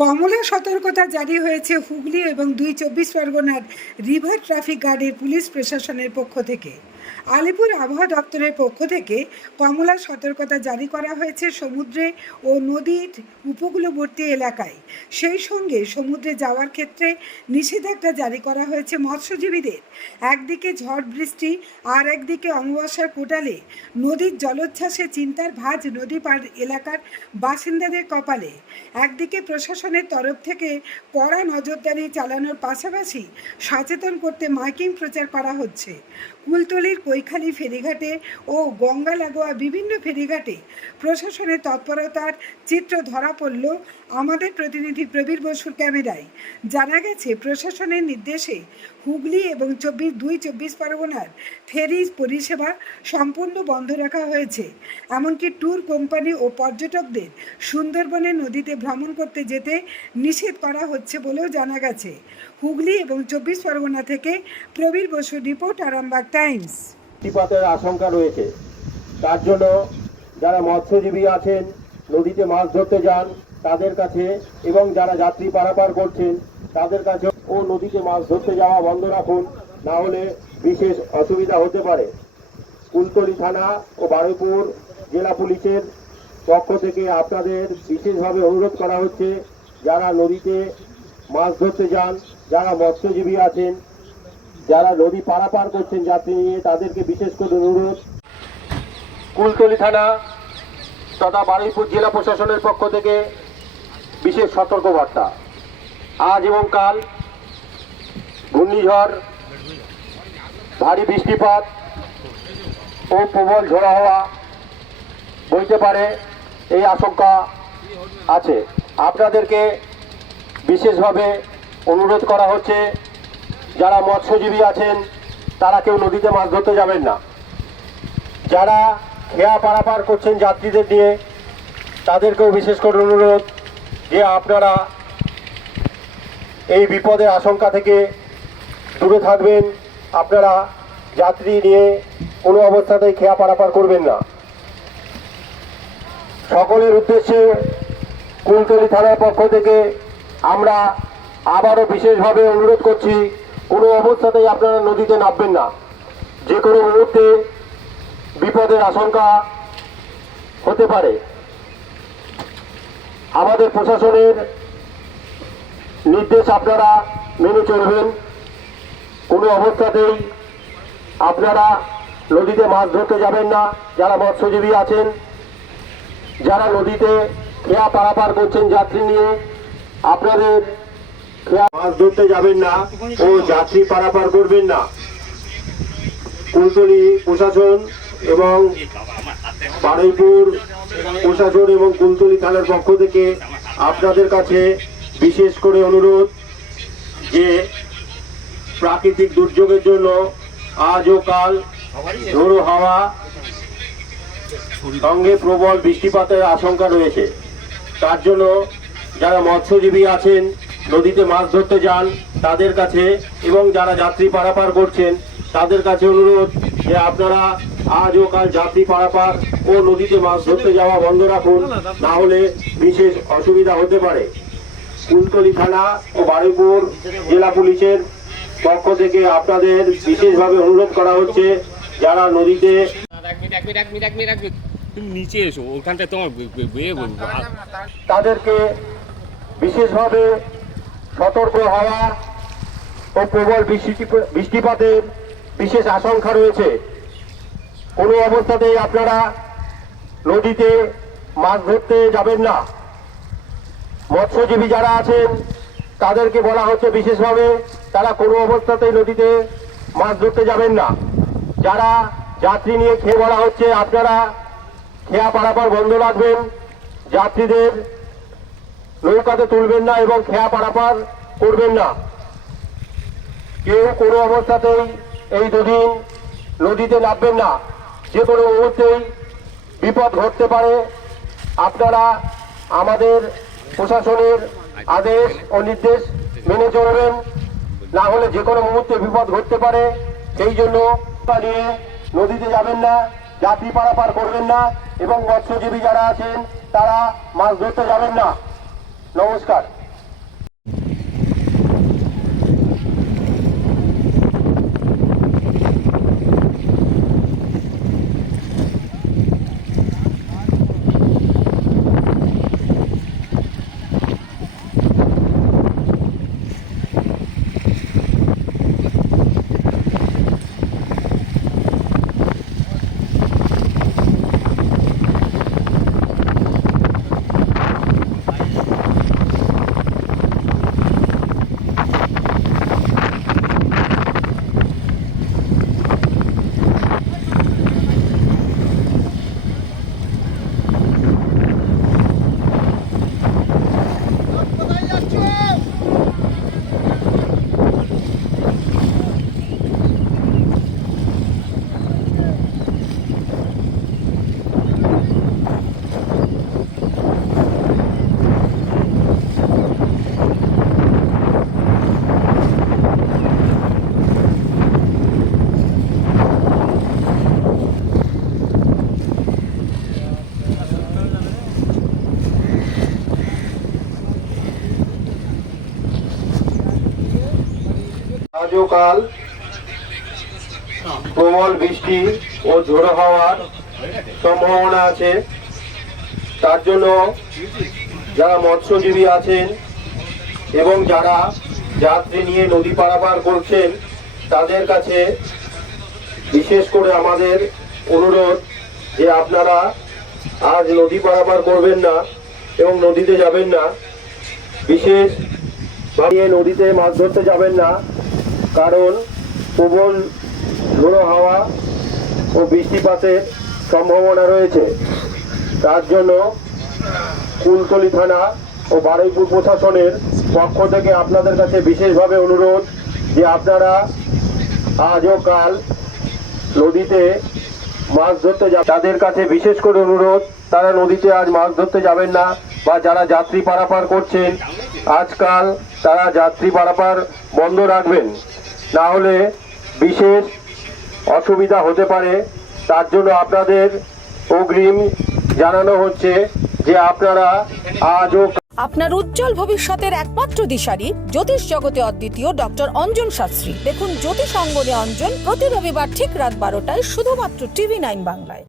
কমলা সতর্কতা জারি হয়েছে হুগলি এবং দুই চব্বিশ পরগনার রিভার ট্রাফিক গার্ডের পুলিশ প্রশাসনের পক্ষ থেকে। আলিপুর আবহাওয়া দপ্তরের পক্ষ থেকে কমলা সতর্কতা জারি করা হয়েছে সমুদ্রে ও নদীর উপকূলবর্তী এলাকায়। সেই সঙ্গে সমুদ্রে যাওয়ার ক্ষেত্রে নিষেধাজ্ঞা জারি করা হয়েছে মৎস্যজীবীদের। একদিকে ঝড় বৃষ্টি আর একদিকে অমাবস্যার কোটালে নদীর জলোচ্ছ্বাসে চিন্তার ভাঁজ নদী পার এলাকার বাসিন্দাদের কপালে। একদিকে প্রশাসনের তরফ থেকে কড়া নজরদারি চালানোর পাশাপাশি সচেতন করতে মাইকিং প্রচার করা হচ্ছে। কুলতলির কৈখালি ফেরিঘাটে ও গঙ্গা লাগোয়া বিভিন্ন ফেরিঘাটে প্রশাসনের তৎপরতার চিত্র ধরা পড়ল আমাদের প্রতিনিধি প্রবীর বসুর ক্যামেরায়। জানা গেছে, প্রশাসনের নির্দেশে হুগলি এবং চব্বিশ দুই চব্বিশ পরগনার ফেরি পরিষেবা সম্পূর্ণ বন্ধ রাখা হয়েছে। এমনকি ট্যুর কোম্পানি ও পর্যটকদের সুন্দরবনে নদীতে ভ্রমণ করতে যেতে নিষেধ করা হচ্ছে বলেও জানা গেছে। হুগলি এবং চব্বিশ পরগনা থেকে প্রবীর বসুর রিপোর্ট, আরামবাগ টাইমস। আশঙ্কা রয়েছে। তার জন্য যারা মৎস্যজীবী আছেন, নদীতে মাছ ধরতে যান তাদের কাছে এবং যারা যাত্রী পারাপার করছেন, তাদের কাছে ও নদীতে মাছ ধরতে যাওয়া বন্ধ রাখুন, না হলে বিশেষ অসুবিধা হতে পারে। কুলতলি থানা ও বারুইপুর জেলা পুলিশের পক্ষ থেকে আপনাদের বিশেষভাবে অনুরোধ করা হচ্ছে, যারা নদীতে মাছ ধরতে যান, যারা মৎস্যজীবী আছেন, যারা নদী পারাপার করছেন যাত্রী নিয়ে, তাদেরকে বিশেষ করে অনুরোধ। কুলতলি থানা তথা বারুইপুর জেলা প্রশাসনের পক্ষ থেকে বিশেষ সতর্কবার্তা। আজ এবং কাল ঘূর্ণিঝড়, ভারী বৃষ্টিপাত ও প্রবল ঝোড়ো হওয়া বইতে পারে এই আশঙ্কা আছে। আপনাদেরকে বিশেষভাবে অনুরোধ করা হচ্ছে, যারা মৎস্যজীবী আছেন, তারা কেউ নদীতে মাছ ধরতে যাবেন না। যারা খেয়া পারাপার করছেন যাত্রীদের নিয়ে, তাদেরকেও বিশেষ করে অনুরোধ যে আপনারা এই বিপদের আশঙ্কা থেকে দূরে থাকবেন, আপনারা যাত্রী নিয়ে কোনো অবস্থাতেই খেয়া পারাপার করবেন না। সকলের উদ্দেশ্যে কুলতলি থানার পক্ষ থেকে আমরা আবারও বিশেষভাবে অনুরোধ করছি, কোনো অবস্থাতেই আপনারা নদীতে নামবেন না। যে কোনো মুহূর্তে বিপদের আশঙ্কা হতে পারে। আমাদের প্রশাসনের নির্দেশ আপনারা মেনে চলবেন। কোনো অবস্থাতেই আপনারা নদীতে মাছ ধরতে যাবেন না। যারা মৎস্যজীবী আছেন, যারা নদীতে খেয়া পারাপার করছেন যাত্রী নিয়ে, আপনাদের মাছ ধরতে যাবেন না ও যাত্রী পারাপার করবেন না। কুলতলি প্রশাসন এবং বারুইপুর প্রশাসন এবং কুলতলি থানার পক্ষ থেকে আপনাদের কাছে বিশেষ করে অনুরোধ যে প্রাকৃতিক দুর্যোগের জন্য আজ ও কাল ঝোড়ো হাওয়া সঙ্গে প্রবল বৃষ্টিপাতের আশঙ্কা রয়েছে। তার জন্য যারা মৎস্যজীবী আছেন, নদীতে মাছ ধরতে যান, তাদের কাছে এবং যারা যাত্রী পারাপার করছেন, তাদের কাছে অনুরোধ যে আপনারা আজ ও কাল যাত্রী পারাপার ও নদীতে মাছ ধরতে যাওয়া বন্ধ রাখুন না হলে বিশেষ অসুবিধা হতে পারে। কুলতলি থানা ও বারুইপুর জেলা পুলিশের পক্ষ থেকে আপনাদের বিশেষভাবে অনুরোধ করা হচ্ছে যারা নদীতে তুমি নিচে এসো ওখানটায় তোমার তাদেরকে বিশেষভাবে সতর্ক হওয়া ও প্রবল বৃষ্টি বৃষ্টিপাতের বিশেষ আশঙ্কা রয়েছে। কোনো অবস্থাতেই আপনারা নদীতে মাছ ধরতে যাবেন না। মৎস্যজীবী যারা আছেন, তাদেরকে বলা হচ্ছে বিশেষভাবে তারা কোনো অবস্থাতেই নদীতে মাছ ধরতে যাবেন না। যারা যাত্রী নিয়ে খেয়ে বলা হচ্ছে, আপনারা খেয়া পারাপার বন্ধ রাখবেন। যাত্রীদের নৌকাতে তুলবেন না এবং খেয়া পারাপার করবেন না। কেউ কোনো অবস্থাতেই এই দুদিন নদীতে নামবেন না। যে কোনো মুহূর্তেই বিপদ ঘটতে পারে, আপনারা আমাদের প্রশাসনের আদেশ ও নির্দেশ মেনে চলবেন। না হলে যে কোনো মুহূর্তে বিপদ ঘটতে পারে, সেই জন্য নিয়ে নদীতে যাবেন না, যাত্রী পারাপার করবেন না, এবং মৎস্যজীবী যারা আছেন, তারা মাছ ধরতে যাবেন না। নমস্কার। আজও কাল প্রবল বৃষ্টি ও ঝোড়ো হওয়ার সম্ভাবনা আছে। তার জন্য যারা মৎস্যজীবী আছেন এবং যারা যাত্রী নিয়ে নদী পারাপার করছেন, তাদের কাছে বিশেষ করে আমাদের অনুরোধ যে আপনারা আজ নদী পারাপার করবেন না এবং নদীতে যাবেন না। বিশেষ নদীতে মাছ ধরতে যাবেন না। কারণ প্রবল ঝোড়ো হাওয়া ও বৃষ্টিপাতের সম্ভাবনা রয়েছে। তার জন্য কুলতলি থানা ও বারুইপুর প্রশাসনের পক্ষ থেকে আপনাদের কাছে বিশেষভাবে অনুরোধ যে আপনারা আজ ও কাল নদীতে মাছ ধরতে যা তাদের কাছে বিশেষ করে অনুরোধ, তারা নদীতে আজ মাছ ধরতে যাবেন না বা যারা যাত্রী পারাপার করছেন, আজকাল তারা যাত্রী পারাপার বন্ধ রাখবেন। না হলে বিশেষ অসুবিধা হতে পারে। তার জন্য আপনাদের অগ্রিম জানানো হচ্ছে যে আপনারা আজও আপনার উজ্জ্বল ভবিষ্যতের একমাত্র দিশারি জ্যোতিষ জগতে অদ্বিতীয় ডক্টর অঞ্জন শাস্ত্রী। দেখুন জ্যোতিষ অঙ্গনে অঞ্জন প্রতি রবিবার ঠিক রাত বারোটায় শুধুমাত্র টিভি নাইন বাংলায়।